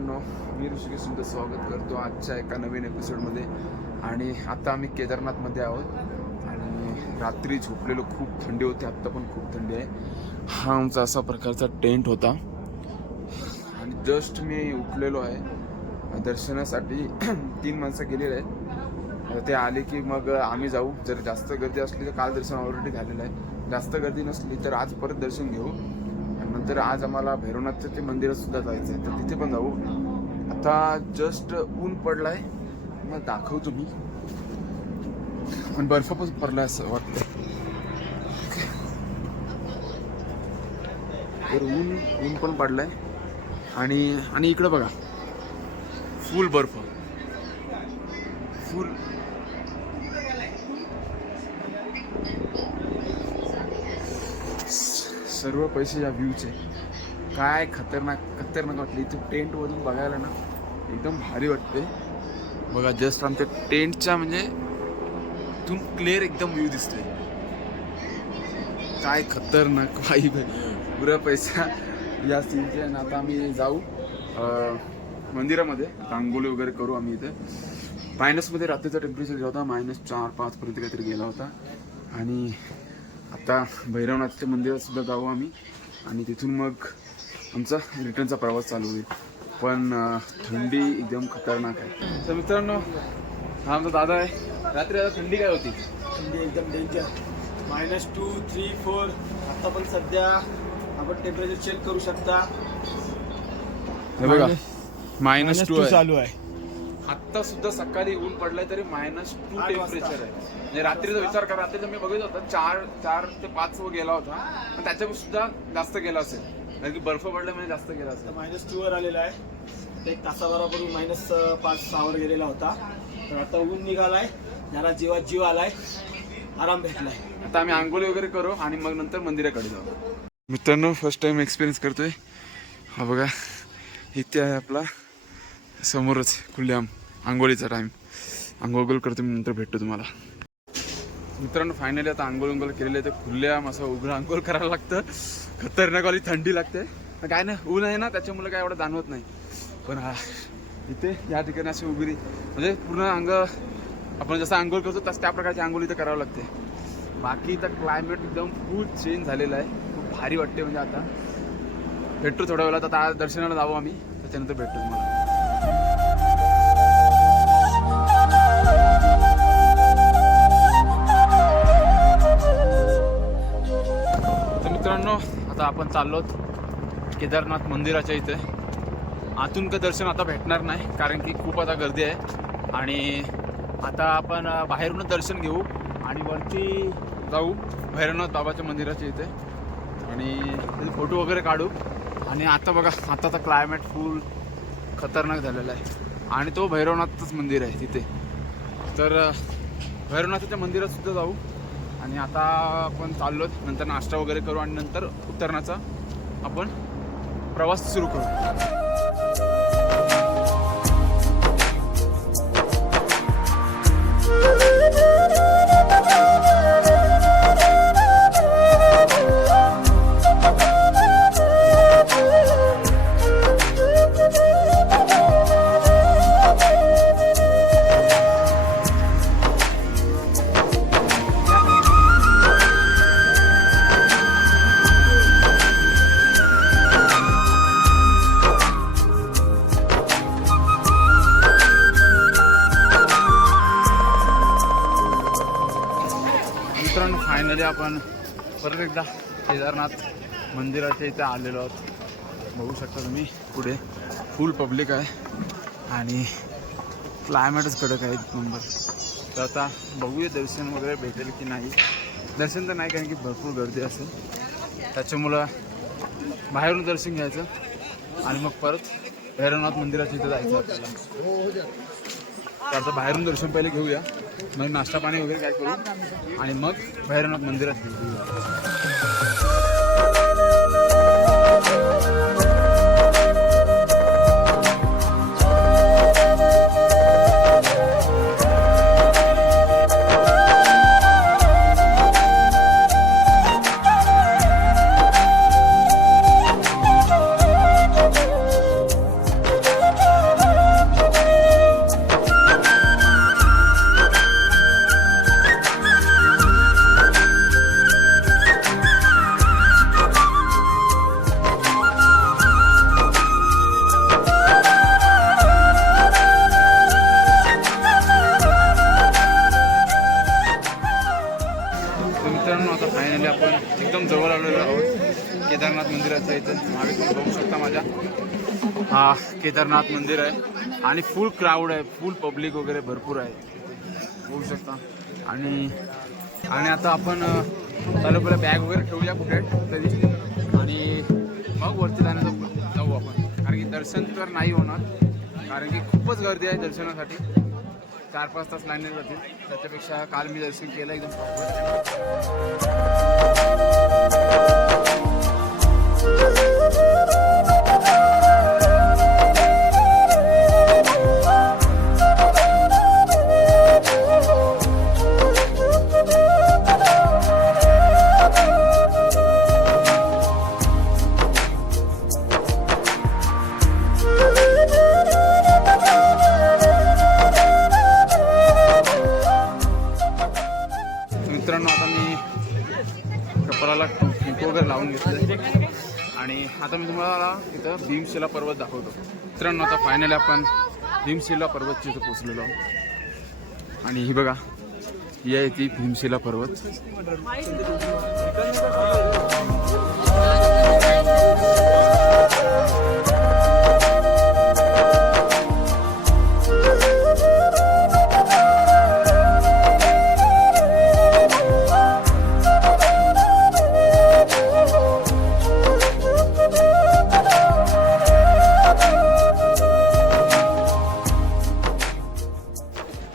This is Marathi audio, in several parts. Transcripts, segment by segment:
मित्रांनो, मी ऋषिकेश तुमचं स्वागत करतो आजच्या एका नवीन एपिसोडमध्ये. आणि आता आम्ही केदारनाथमध्ये आहोत आणि रात्री झोपलेलो, खूप थंडी होती, आत्ता पण खूप थंडी आहे. हा आमचा असा प्रकारचा टेंट होता आणि जस्ट मी उठलेलो आहे दर्शनासाठी. 3 माणसं गेलेले आहेत, ते आले की मग आम्ही जाऊ. जर जास्त गर्दी असली तर काल दर्शन ऑलरेडी झालेलं आहे, जास्त गर्दी नसली तर आज परत दर्शन घेऊ. नंतर आज आम्हाला भैरवनाथचं ते मंदिरात सुद्धा जायचं आहे, तर तिथे पण जाऊ. आता जस्ट ऊन पडलाय, मग दाखवतो मी. पण बर्फ पण पडलाय असं वाटतं. तर ऊन पण पडलाय आणि इकडे बघा, फुल बर्फ, फुल. सर्व पैसे या व्ह्यूचे. काय खतरनाक वाटले. इथे टेंटमधून बघायला ना एकदम भारी वाटते. बघा, जस्ट आमच्या टेंटच्या म्हणजे इथून क्लिअर एकदम व्ह्यू दिसतोय. काय खतरनाक वाईब आहे, पुरा पैसा या सीनचे. आणि आता आम्ही जाऊ मंदिरामध्ये, रांगोळी वगैरे करू आम्ही. इथे मायनसमध्ये रात्रीचा टेम्परेचर गेला होता, -4-5 पर्यंत काहीतरी गेला होता. आणि आता भैरवनाथच्या मंदिरात सुद्धा जाऊ आम्ही आणि तिथून मग आमचा रिटर्नचा प्रवास चालू होईल. पण थंडी एकदम खतरनाक आहे. तर मित्रांनो, हा आमचा दादा आहे. रात्री आता थंडी काय होती? थंडी एकदम डेंजर, -2, 3, 4. आता पण सध्या आपण टेम्परेचर चेक करू शकता. हे बघा, -2 चालू आहे. आत्ता सुद्धा सकाळी ऊन पडलाय तरी -2 टेम्परेचर आहे. म्हणजे रात्रीचा विचार करा, रात्रीचा मी बघित होता 4 ते 5 गेला होता, पण त्याच्यावर सुद्धा जास्त गेला असेल, कारण की बर्फ पडला म्हणजे जास्त गेला असेल. -2 वर आलेला आहे. एक तासाबरोबर -5-6 वर गेलेला होता. तर आता ऊन निघालाय, जरा जीवात जीव आलाय, आराम भेटलाय. आता आम्ही आंघोळी वगैरे करू आणि मग नंतर मंदिराकडे जाऊ. मित्रांनो, फर्स्ट टाइम एक्सपिरियन्स करतोय. हा बघा, इथे आहे आपला समोरच खुल्याम आंघोळीचा टाइम. आंघोळ करतो मी, नंतर भेटतो तुम्हाला. मित्रांनो, फायनली आता आंघोळ केलेलं आहे. तर खुल्याम असं उघडं आंघोळ करायला लागतं. खतरनाकवाली थंडी लागते. काय ना, ऊन आहे ना, त्याच्यामुळे काय एवढं जाणवत नाही. पण हा इथे या ठिकाणी अशी उघडी, म्हणजे पूर्ण अंग आपण जसं आंघोळ करतो तसं त्या प्रकारची आंघोळ इथं करावं लागते. बाकी इथं क्लायमेट एकदम फुल चेंज झालेलं आहे, खूप भारी वाटते. म्हणजे आता भेटतो थोड्या वेळात. आता दर्शनाला जाऊ आम्ही, त्याच्यानंतर भेटतो तुम्हाला. मित्रांनो, आता आपण चाललो केदारनाथ मंदिराच्या इथे. आतून का दर्शन आता भेटणार नाही, कारण की खूप आता गर्दी आहे. आणि आता आपण बाहेरूनच दर्शन घेऊ आणि वरती जाऊ भैरवनाथ बाबाच्या मंदिराच्या इथे आणि तिथे फोटो वगैरे काढू. आणि आता बघा, आताचा क्लायमेट फुल खतरनाक झालेला आहे. आणि तो भैरवनाथचंच मंदिर आहे तिथे. तर भैरवनाथाच्या मंदिरात सुद्धा जाऊ. आणि आता आपण चाललो, नंतर नाश्ता वगैरे करू आणि नंतर उतरण्याचा आपण प्रवास सुरू करू. मित्रांनो, फायनली आपण परत एकदा केदारनाथ मंदिराच्या इथे आलेलो आहोत. बघू शकता तुम्ही, पुढे फुल पब्लिक आहे आणि क्लायमेटच कडक आहे, एक नंबर. तर आता बघूया दर्शन वगैरे भेटेल की नाही. दर्शन तर नाही, कारण की भरपूर गर्दी असेल, त्याच्यामुळं बाहेरून दर्शन घ्यायचं आणि मग परत भैरवनाथ मंदिराच्या इथे जायचं आपल्याला. तर आता बाहेरून दर्शन पहिले घेऊया, मग नाश्ता पाणी वगैरे काय करू आणि मग भैरवनाथ मंदिरात घेऊ. आता फायनली आपण एकदम जवळ आलेलो आहोत केदारनाथ मंदिराच्या इथे. मागे तुम्ही बघू शकता माझ्या हा केदारनाथ मंदिर आहे आणि फुल क्राऊड आहे, फुल पब्लिक वगैरे भरपूर आहे बघू शकता. आणि आता आपण चालू पहिला बॅग वगैरे ठेवूया कुठे तरी आणि मग वरती जाण्याचं जाऊ आपण. कारण की दर्शन तर नाही होणार, कारण की खूपच गर्दी आहे दर्शनासाठी. 4-5 तास लाईन जातील. त्याच्यापेक्षा काल मी दर्शन केलं एकदम मित्रांनो. आता मी कपाळाला कुंकू वगैरे लावून घेतलं आणि आता मी तुम्हाला इथं भीमशिला पर्वत दाखवतो. मित्रांनो आता फायनली आपण भीमशिला पर्वतच्या इथं पोचलेलो आहोत आणि ही बघा ही आहे ती भीमशिला पर्वत.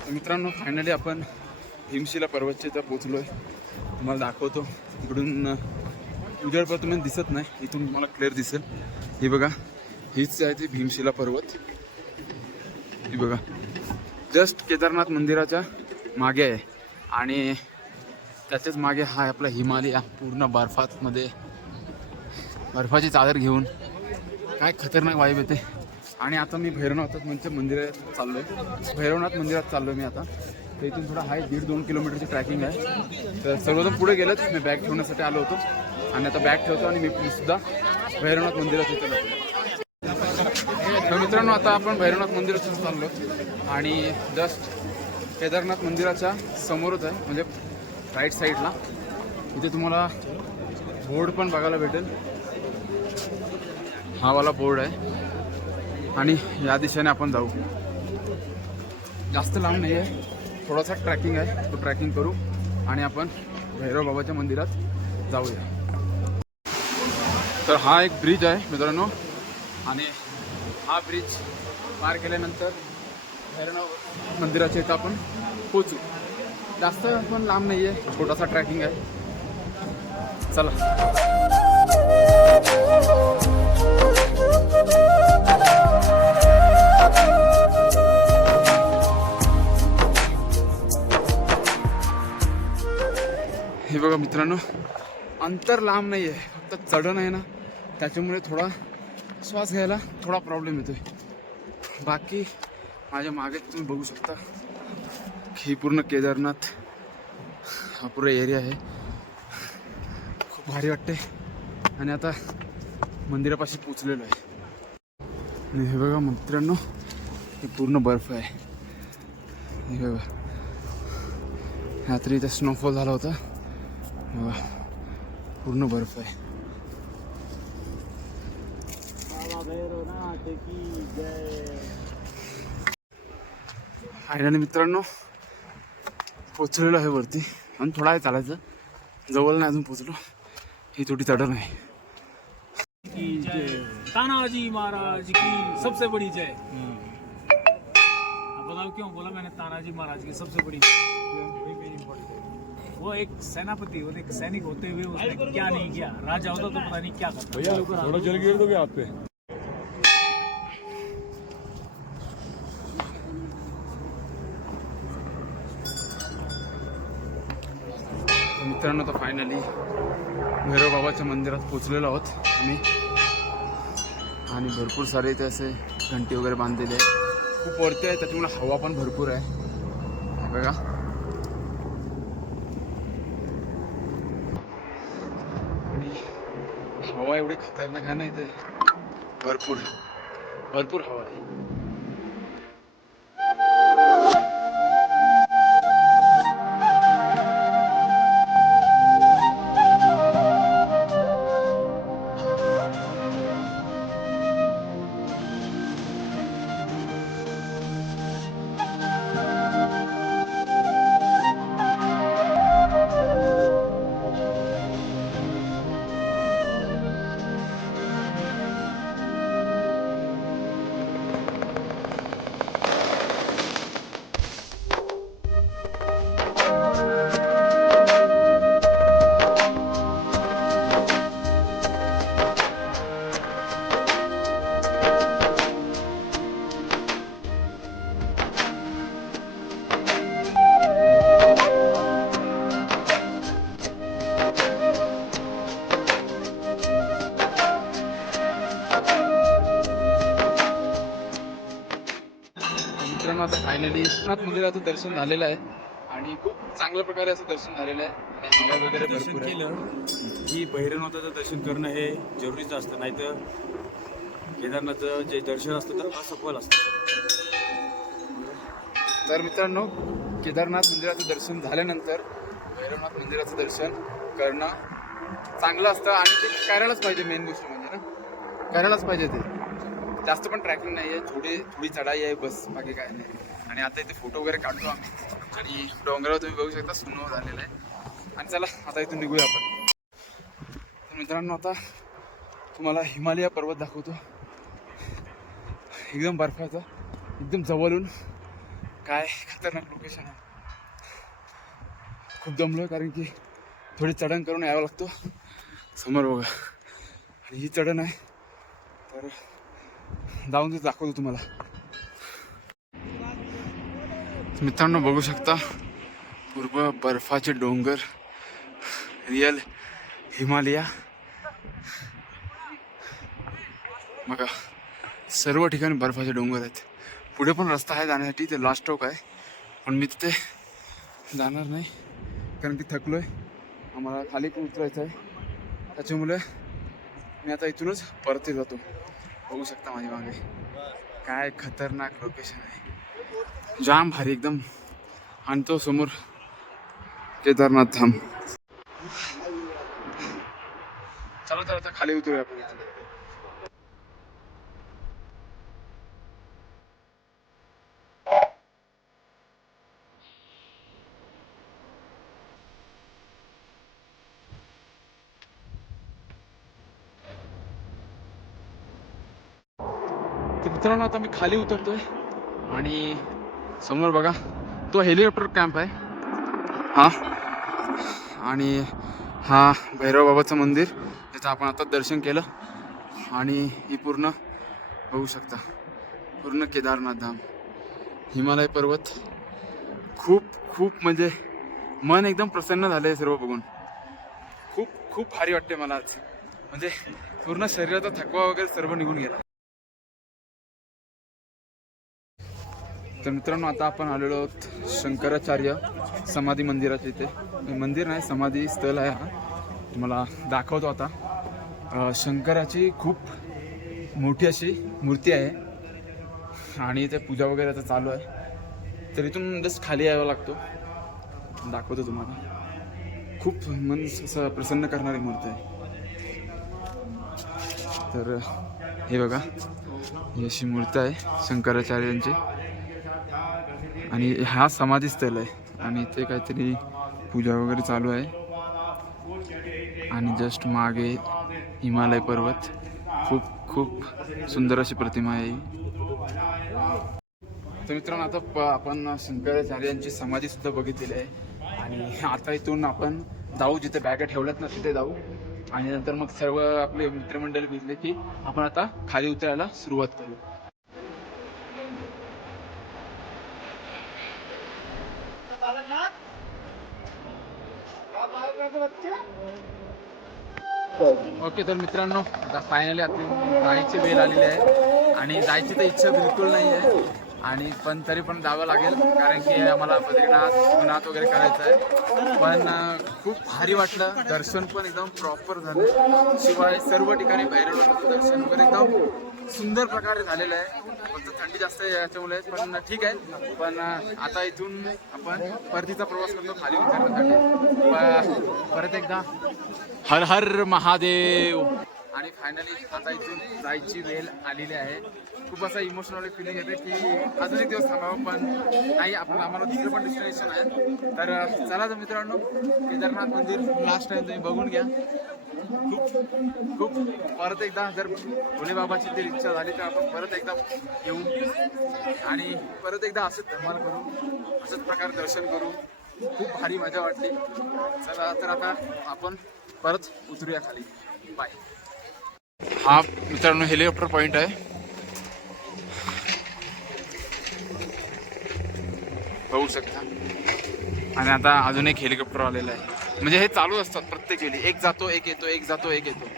मित्रांनो फायनली आपण भीमशिला पर्वतच्या इथं पोचलो आहे. तुम्हाला दाखवतो. इकडून उजेड तुम्हाला दिसत नाही, इथून तुम्हाला क्लिअर दिसेल. ही बघा हीच आहे ती भीमशिला पर्वत. ही बघा जस्ट केदारनाथ मंदिराच्या मागे आहे आणि त्याच्याच मागे हा आहे आपला हिमालय पूर्ण बर्फामध्ये बर्फाची चादर घेऊन. काय खतरनाक वाईब येते. आणि आता मी भैरवनाथ मंदिरात चाललो आहे. भैरवनाथ मंदिरात चाललो आहे मी आता. तर इथून थोडा आहे 1.5-2 किलोमीटरची ट्रॅकिंग आहे. तर सर्वजण पुढे गेलेत. मी बॅग ठेवण्यासाठी आलो होतो आणि आता बॅग ठेवतो आणि मी सुद्धा भैरवनाथ मंदिरात इथं जातो. तर मित्रांनो आता आपण भैरवनाथ मंदिरातून चाललो आणि जस्ट केदारनाथ मंदिराच्या समोरच आहे, म्हणजे राईट साईडला. इथे तुम्हाला बोर्ड पण बघायला भेटेल. हा वाला बोर्ड आहे आणि या दिशेने आपण जाऊ. जास्त लांब नाही आहे, थोडासा ट्रॅकिंग आहे. तो ट्रॅकिंग करू आणि आपण भैरव बाबाच्या मंदिरात जाऊया. तर हा एक ब्रिज आहे मित्रांनो आणि हा ब्रिज पार केल्यानंतर भैरवनाथ मंदिराच्या इथं आपण पोचू. जास्त पण लांब नाही आहे, छोटासा ट्रॅकिंग आहे. चला. हे बघा मित्रांनो अंतर लांब नाही आहे, फक्त चढण आहे ना, त्याच्यामुळे थोडा श्वास घ्यायला थोडा प्रॉब्लेम येतोय. बाकी माझ्या मागे तुम्ही बघू शकता ही पूर्ण केदारनाथ हा पूर्ण एरिया आहे. खूप भारी वाटते आणि आता मंदिरापाशी पोचलेलो आहे. आणि हे बघा मित्रांनो हे पूर्ण बर्फ आहे. हे बघा रात्री इथं स्नोफॉल झाला होता. पूर्ण बर्फ आहे. फायनली मित्रांनो पोचलेलो आहे वरती आणि थोडा आहे चालायचं, जवळ नाही अजून पोचलो. ही थोडी चढण आहे. तानाजी महाराज की सबसे बड़ी जय. अब बताओ क्यों बोला मैंने तानाजी महाराज की सबसे बड़ी वो एक सेनापति और एक सैनिक होते हुए उसने क्या नहीं किया. राजा होता तो पता नहीं क्या करता. भैया थोड़ा जल गिर दोगे आप पे. मित्रांनो तर फायनली भैरव बाबाच्या मंदिरात पोचलेलो आहोत आम्ही आणि भरपूर सारे इथे असे घंटी वगैरे बांधलेले आहे. खूप वरती आहे त्याच्यामुळे हवा पण भरपूर आहे. बघा आणि हवा एवढी खतरनाक आहे ना इथे, भरपूर भरपूर हवा आहे. केदारनाथ मंदिराचं दर्शन झालेलं आहे आणि खूप चांगल्या प्रकारे असं दर्शन झालेलं आहे आणि हवा वगैरे दर्शन भरपूर आहे. केलं की भैरवनाथाचं दर्शन करणं हे जरुरीचं असतं, नाही तर केदारनाथचं जे दर्शन असतं तर असफल असतं. तर मित्रांनो, केदारनाथ मंदिराचं दर्शन झाल्यानंतर भैरवनाथ मंदिराचं दर्शन करणं चांगलं असतं आणि ते करायलाच पाहिजे. मेन गोष्ट म्हणजे ना, करायलाच पाहिजे. ते जास्त पण ट्रॅकिंग नाही आहे, थोडी चढाई आहे बस, बाकी काय नाही. आणि आता इथे फोटो वगैरे काढतो आम्ही आणि डोंगरावर तुम्ही बघू शकता सुनो झालेलं आहे. आणि चला आता इथून निघूया आपण. तर मित्रांनो, आता तुम्हाला हिमालय पर्वत दाखवतो. एकदम बर्फाचा, एकदम जवळून. काय खतरनाक लोकेशन आहे. खूप दमलो कारण की थोडी चढण करून यावं लागतो. समोर बघा, आणि ही चढण आहे. तर जाऊन ते दाखवतो तुम्हाला. मित्रांनो बघू शकता, पूर्व बर्फाचे डोंगर, रिअल हिमालया. बघा, सर्व ठिकाणी बर्फाचे डोंगर आहेत. पुढे पण रस्ता आहे जाण्यासाठी, ते लास्ट स्टॉप आहे. पण मी तिथे जाणार नाही कारण की थकलोय. आम्हाला खाली पण उतरायचं आहे, त्याच्यामुळे मी आता इथूनच परत जातो. बघू शकता माझ्या मागे काय खतरनाक लोकेशन आहे, जाम भारी एकदम. आणि तो समोर केदारनाथ धाम. चला तर आता खाली उतरूया आपण. तर मित्रांनो, आता मी खाली उतरतोय आणि समोर बघा तो हेलिकॉप्टर कॅम्प आहे हा. आणि हा भैरव बाबाचं मंदिर, त्याचं आपण आता दर्शन केलं. आणि ही पूर्ण बघू शकता, पूर्ण केदारनाथ धाम, हिमालय पर्वत. खूप खूप म्हणजे मन एकदम प्रसन्न झालं आहे सर्व बघून. खूप खूप भारी वाटते मला आज. म्हणजे पूर्ण शरीराचा थकवा वगैरे सर्व निघून गेला. तर मित्रांनो, आता आपण आलेलो आहोत शंकराचार्य समाधी मंदिराच्या इथे. मंदिर नाही, समाधी स्थळ आहे हा. तुम्हाला दाखवतो आता. शंकराची खूप मोठी अशी मूर्ती आहे आणि इथे पूजा वगैरे आता चालू आहे. तर इथून जस्ट खाली यावं लागतो. दाखवतो तुम्हाला. खूप मन असं प्रसन्न करणारी मूर्ती आहे. तर हे बघा, ही अशी मूर्ती आहे शंकराचार्यांची आणि हा समाधी स्थळ आहे. आणि इथे काहीतरी पूजा वगैरे चालू आहे. आणि जस्ट मागे हिमालय पर्वत. खूप खूप सुंदर अशी प्रतिमा आहे. तर मित्रांनो, आता आपण शंकराचार्यांची समाधी सुद्धा बघितलेली आहे. आणि आता इथून आपण जाऊ, जिथे बॅगा ठेवल्यात ना तिथे जाऊ. आणि नंतर मग सर्व आपले मित्रमंडळी भिजले की आपण आता खाली उतरायला सुरुवात करू. ओके, तर मित्रांनो, आता फायनली आपली जायची वेळ आलेली आहे. आणि जायची तर इच्छा बिलकुल नाही आहे, आणि पण तरी पण जावं लागेल कारण की आम्हाला बद्रीनाथ वगैरे करायचं आहे. पण खूप भारी वाटलं. दर्शन पण एकदम प्रॉपर झालं. शिवाय सर्व ठिकाणी भैरवनाथाचं दर्शन वगैरे एकदम सुंदर प्रकारे झालेलं आहे. फक्त थंडी जास्त आहे याच्यामुळे, पण ठीक आहे. पण आता इथून आपण परतीचा प्रवास करतो खाली उतरण्यासाठी. परत एकदा हर हर महादेव. आणि फायनली आता इथून जायची वेळ आलेली आहे. खूप असं इमोशनल फिलिंग येते की अजून एक दिवस थांबावं, पण नाही, आपण आम्हाला दुसरं पण डेस्टिनेशन आहे. तर चला तर मित्रांनो, केदारनाथ मंदिर लास्ट टाइम तुम्ही बघून घ्या. खूप खूप परत एकदा जर भोलेबाबाची जर इच्छा झाली तर आपण परत एकदा येऊ आणि परत एकदा असंच धमाल करू, असंच प्रकारे दर्शन करू. खूप भारी मजा वाटली. चला तर आता आपण परत उतरूया खाली. बाय. हा मित्रांनो हेलिकॉप्टर पॉइंट आहे, बघू शकता. आणि आता अजून एक हेलिकॉप्टर आलेला आहे. म्हणजे हे चालू असतात प्रत्येक वेळी, एक जातो एक येतो, एक जातो एक येतो.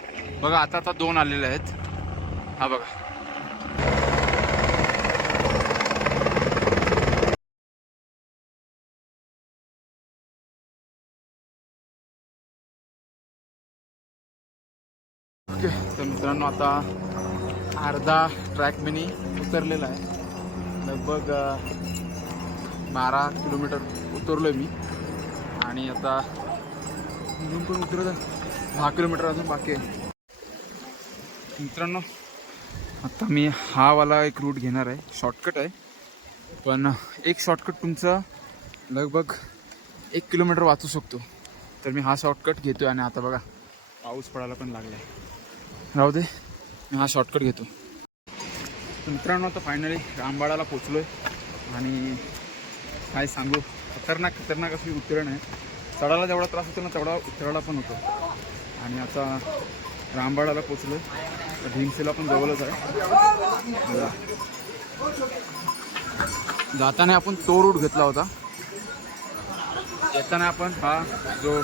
बघा आता 2 आलेले आहेत. हा बघा. ओके, तर मित्रांनो आता अर्धा ट्रॅक मी उतरलेला आहे. लगभग 12 किलोमीटर उतरलो आहे मी आणि आता इथून पण उतरत 10 किलोमीटर अजून बाकी आहे. मित्रांनो आता मी हा वाला एक रूट घेणार आहे, शॉर्टकट आहे. पण एक शॉर्टकट तुमचं लगभग 1 किलोमीटर वाचू शकतो. तर मी हा शॉर्टकट घेतो आहे आणि आता बघा पाऊस पडायला पण लागला आहे. राहू दे, मी हा शॉर्टकट घेतो. तर मित्रांनो आता फायनली रामबाडाला पोचलो आहे आणि काय सांगू, खतरनाक अशी उतरण आहे. चढायला जेवढा त्रास होतो ना तेवढा उतरायला पण होतो. आणि आता रामबाडाला पोचलो आहे, तर भीमसेला पण जवळच आहे. जाताना आपण तो रूट घेतला होता, येताना आपण हा जो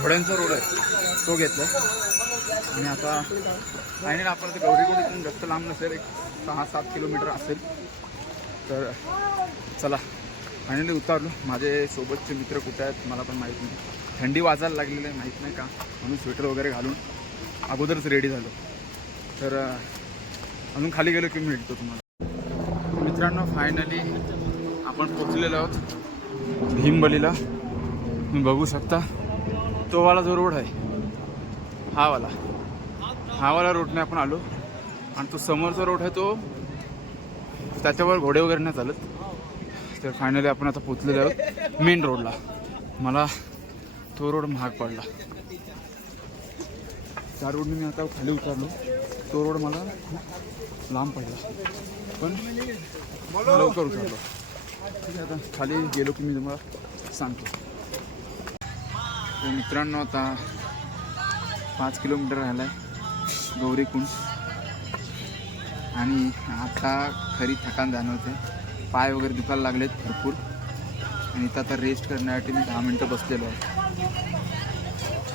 घोड्यांचा रोड आहे तो घेतला. आणि आता फायनली आपण ते गौरीकोट इथून जास्त लांब नसेल, एक 6-7 किलोमीटर असेल. तर चला फायनली उतारलो. माझे सोबतचे मित्र कुठे आहेत मला पण माहीत नाही. थंडी वाजायला लागलेली आहे, माहीत नाही का, म्हणून स्वेटर वगैरे घालून अगोदरच रेडी झालो. तर अजून खाली गेलो की मी भेटतो तुम्हाला. मित्रांनो फायनली आपण पोचलेलो आहोत भीमबलीला. तुम्ही बघू शकता तो वाला जो रोड आहे हा वाला रोडने आपण आलो. आणि तो समोरचा रोड आहे तो त्याच्यावर घोडे वगैरे नाही चालत. तर फायनली आपण आता पोचलेलो आहोत मेन रोडला. मला तो रोड महाग पडला, त्या रोडने मी आता खाली उतरलो. तो रोड मला खूप लांब पडला, पण लवकर उतरलो. ठीक आहे, आता खाली गेलो की मी तुम्हाला सांगतो. तर मित्रांनो आता 5 किलोमीटर राहिला आहे गौरीकुंड आणि आता खरी थकान जाणवते. पाय वगैरे दुखायला लागलेत भरपूर. आणि इथं आता रेस्ट करण्यासाठी मी 10 मिनटं बसलेलो आहे.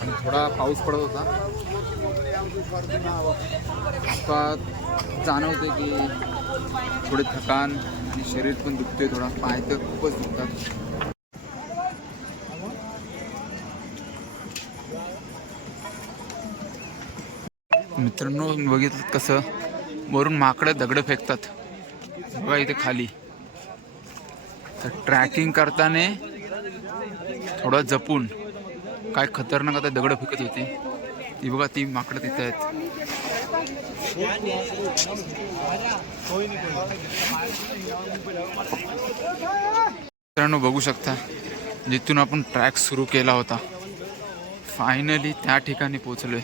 आणि थोडा पाऊस पडत होता. आता जाणवते की थोडे थकान आणि शरीर पण दुखते थोडा. पाय तर खूपच दुखतात. मित्रांनो बघितलं कसं वरून माकडं दगडं फेकतात बघा इथे खाली. तर ट्रॅकिंग करताना थोडं जपून. काय खतरनाक आता दगडं फेकत होती ती बघा, ती माकडं तिथे आहेत. मित्रांनो बघू शकता जिथून आपण ट्रॅक सुरू केला होता फायनली त्या ठिकाणी पोहोचलोय.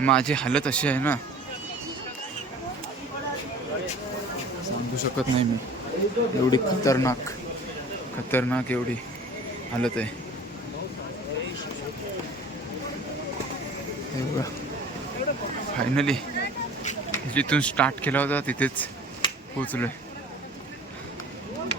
माझी हालत अशी आहे ना सांगू शकत नाही मी. एवढी खतरनाक एवढी हालत आहे. फायनली जिथून स्टार्ट केला होता तिथेच पोचलोय.